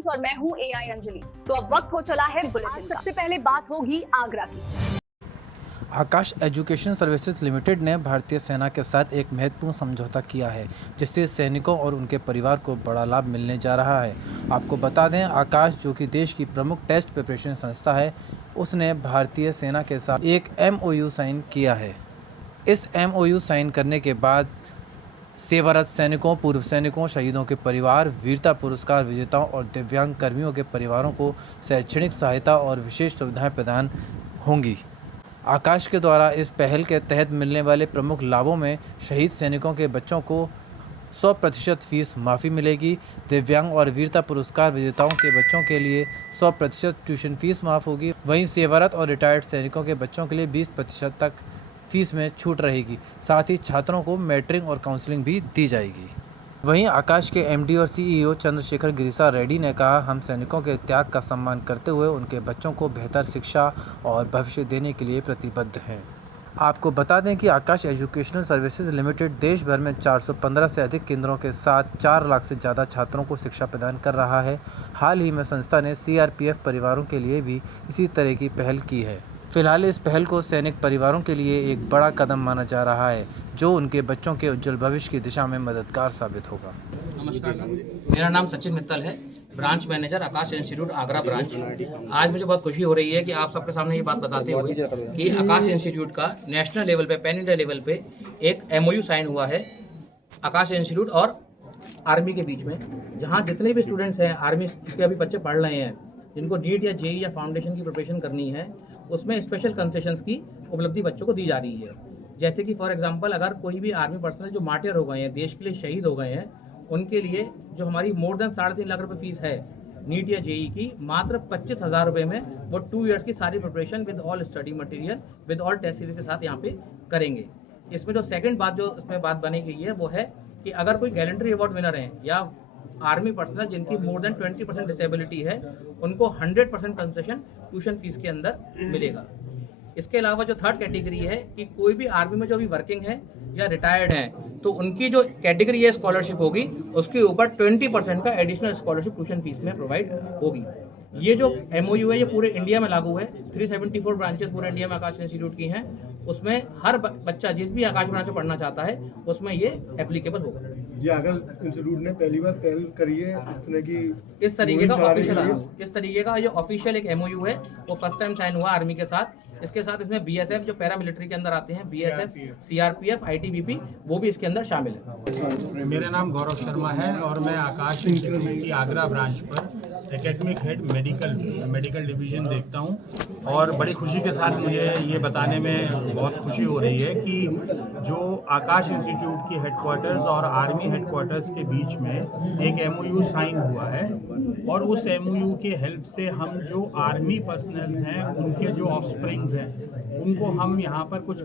Times और मैं हूं AI अंजलि। तो अब वक्त हो चला है बुलेटिन का। सबसे पहले बात होगी आगरा की। आकाश एजुकेशन सर्विसेज लिमिटेड ने भारतीय सेना के साथ एक महत्वपूर्ण समझौता किया है, जिससे सैनिकों और उनके परिवार को बड़ा लाभ मिलने जा रहा है। आपको बता दें, आकाश, जो कि देश की प्रमुख टेस्ट प्रिपरेशन संस्था है, उसने भारतीय सेना के साथ एक MOU साइन किया है। इस MOU साइन करने के बाद सेवारत सैनिकों, पूर्व सैनिकों, शहीदों के परिवार, वीरता पुरस्कार विजेताओं और दिव्यांग कर्मियों के परिवारों को शैक्षणिक सहायता और विशेष सुविधाएं प्रदान होंगी। आकाश के द्वारा इस पहल के तहत मिलने वाले प्रमुख लाभों में शहीद सैनिकों के बच्चों को 100% फीस माफ़ी मिलेगी। दिव्यांग और वीरता पुरस्कार विजेताओं के बच्चों के लिए 100% ट्यूशन फीस माफ़ होगी। वहीं सेवारत और रिटायर्ड सैनिकों के बच्चों के लिए 20% तक फीस में छूट रहेगी। साथ ही छात्रों को मेंटरिंग और काउंसलिंग भी दी जाएगी। वहीं आकाश के MD और CEO चंद्रशेखर गिरिसा रेड्डी ने कहा, हम सैनिकों के त्याग का सम्मान करते हुए उनके बच्चों को बेहतर शिक्षा और भविष्य देने के लिए प्रतिबद्ध हैं। आपको बता दें कि आकाश एजुकेशनल सर्विसेज लिमिटेड देश भर में 415 से अधिक केंद्रों के साथ 4 लाख से ज़्यादा छात्रों को शिक्षा प्रदान कर रहा है। हाल ही में संस्था ने CRPF परिवारों के लिए भी इसी तरह की पहल की है। फिलहाल इस पहल को सैनिक परिवारों के लिए एक बड़ा कदम माना जा रहा है, जो उनके बच्चों के उज्जवल भविष्य की दिशा में मददगार साबित होगा। नमस्कार सर, मेरा नाम सचिन मित्तल है, ब्रांच मैनेजर आकाश इंस्टीट्यूट आगरा ब्रांच। आज मुझे बहुत खुशी हो रही है कि आप सबके सामने ये बात बताते हुए कि आकाश इंस्टीट्यूट का नेशनल लेवल पे, पैन इंडिया लेवल पे एक MOU साइन हुआ है आकाश इंस्टीट्यूट और आर्मी के बीच में, जहाँ जितने भी स्टूडेंट्स हैं आर्मी के अभी बच्चे पढ़ रहे हैं, जिनको नीट या JEE या फाउंडेशन की प्रिपरेशन करनी है, उसमें स्पेशल कंसेशंस की उपलब्धि बच्चों को दी जा रही है। जैसे कि फॉर एग्जांपल, अगर कोई भी आर्मी पर्सनल जो मार्टियर हो गए हैं, देश के लिए शहीद हो गए हैं, उनके लिए जो हमारी मोर देन 3.5 लाख रुपए फीस है नीट या JEE की, मात्र 25,000 रुपये में वो 2 ईयर्स की सारी preparation with all study material, with all test series के साथ यहाँ पे करेंगे। इसमें जो सेकंड बात जो इसमें बात बनी गई है वो है कि अगर कोई गैलेंट्री अवार्ड विनर है या आर्मी पर्सनल जिनकी मोर देन 20% डिसेबिलिटी है, उनको 100% कंसेशन ट्यूशन फीस के अंदर मिलेगा। इसके अलावा जो थर्ड कैटेगरी है कि कोई भी आर्मी में जो अभी वर्किंग है या रिटायर्ड है, तो उनकी जो कैटेगरी है स्कॉलरशिप होगी, उसके ऊपर 20% का एडिशनल स्कॉलरशिप ट्यूशन फीस में प्रोवाइड होगी। ये जो MOU है ये पूरे इंडिया में लागू है। 374 ब्रांचेस पूरे इंडिया में आकाश इंस्टीट्यूट की हैं। उसमें हर बच्चा जिस भी आकाश ब्रांच में पढ़ना चाहता है उसमें ये एप्लीकेबल होगा। ये आकाश इंस्टीट्यूट ने पहली बार पहल करी है इस तरीके का ऑफिशियल ये ऑफिशियल एक MOU है, वो फर्स्ट टाइम साइन हुआ आर्मी के साथ। इसके साथ इसमें BSF जो पैरा मिलिट्री के अंदर आते हैं, BSF, CRPF, ITBP, वो भी इसके अंदर शामिल है। मेरा नाम गौरव शर्मा है और मैं आकाश इंस्टीट्यूट की आगरा ब्रांच पर एकेडमिक हेड मेडिकल डिवीज़न देखता हूं। और बड़ी खुशी के साथ मुझे ये बताने में बहुत खुशी हो रही है कि जो आकाश इंस्टीट्यूट की हेडक्वार्टर्स और आर्मी हेडक्वार्टर्स के बीच में एक MOU साइन हुआ है, और उस MOU के हेल्प से हम जो आर्मी पर्सनल्स हैं, उनके जो ऑफस्प्रिंग्स हैं, उनको हम यहाँ पर कुछ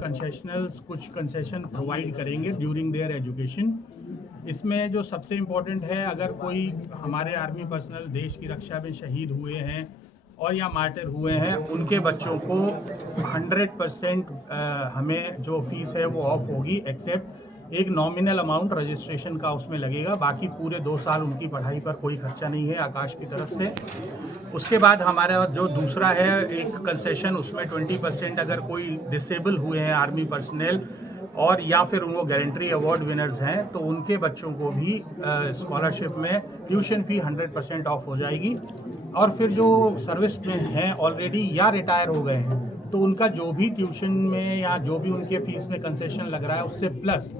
कंसेशन प्रोवाइड करेंगे ड्यूरिंग देयर एजुकेशन। इसमें जो सबसे इम्पोर्टेंट है, अगर कोई हमारे आर्मी पर्सनल देश की रक्षा में शहीद हुए हैं और या मार्टर हुए हैं, उनके बच्चों को 100% हमें जो फीस है वो ऑफ होगी, एक्सेप्ट एक नॉमिनल अमाउंट रजिस्ट्रेशन का उसमें लगेगा। बाकी पूरे 2 साल उनकी पढ़ाई पर कोई खर्चा नहीं है आकाश की तरफ से। उसके बाद हमारा जो दूसरा है एक कंसेशन, उसमें 20% अगर कोई डिसेबल हुए हैं आर्मी पर्सनल और या फिर उनको गैलेंट्री अवार्ड विनर्स हैं, तो उनके बच्चों को भी स्कॉलरशिप में ट्यूशन फ़ी 100% ऑफ हो जाएगी। और फिर जो सर्विस में हैं ऑलरेडी या रिटायर हो गए हैं, तो उनका जो भी ट्यूशन में या जो भी उनके फीस में कंसेशन लग रहा है, उससे प्लस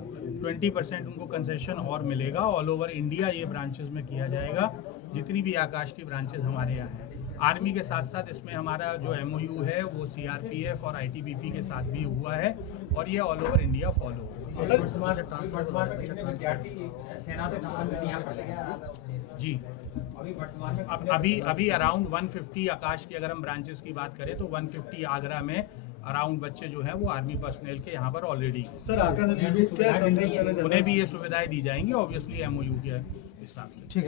20% उनको कंसेशन और मिलेगा। ऑल ओवर इंडिया ये ब्रांचेस में किया जाएगा, जितनी भी आकाश की ब्रांचेस हमारे यहाँ हैं। आर्मी के साथ साथ इसमें हमारा जो MOU है वो CRPF और ITBP के साथ भी हुआ है, और ये ऑल ओवर इंडिया फॉलो जी। अभी अराउंड 150 आकाश की अगर हम ब्रांचेस की बात करें तो 150 आगरा में अराउंड बच्चे जो हैं वो आर्मी पर्सनल के यहाँ पर ऑलरेडी सर, आकाश उन्हें भी ये सुविधाएं दी जाएंगी ऑब्वियसली MOU के हिसाब से।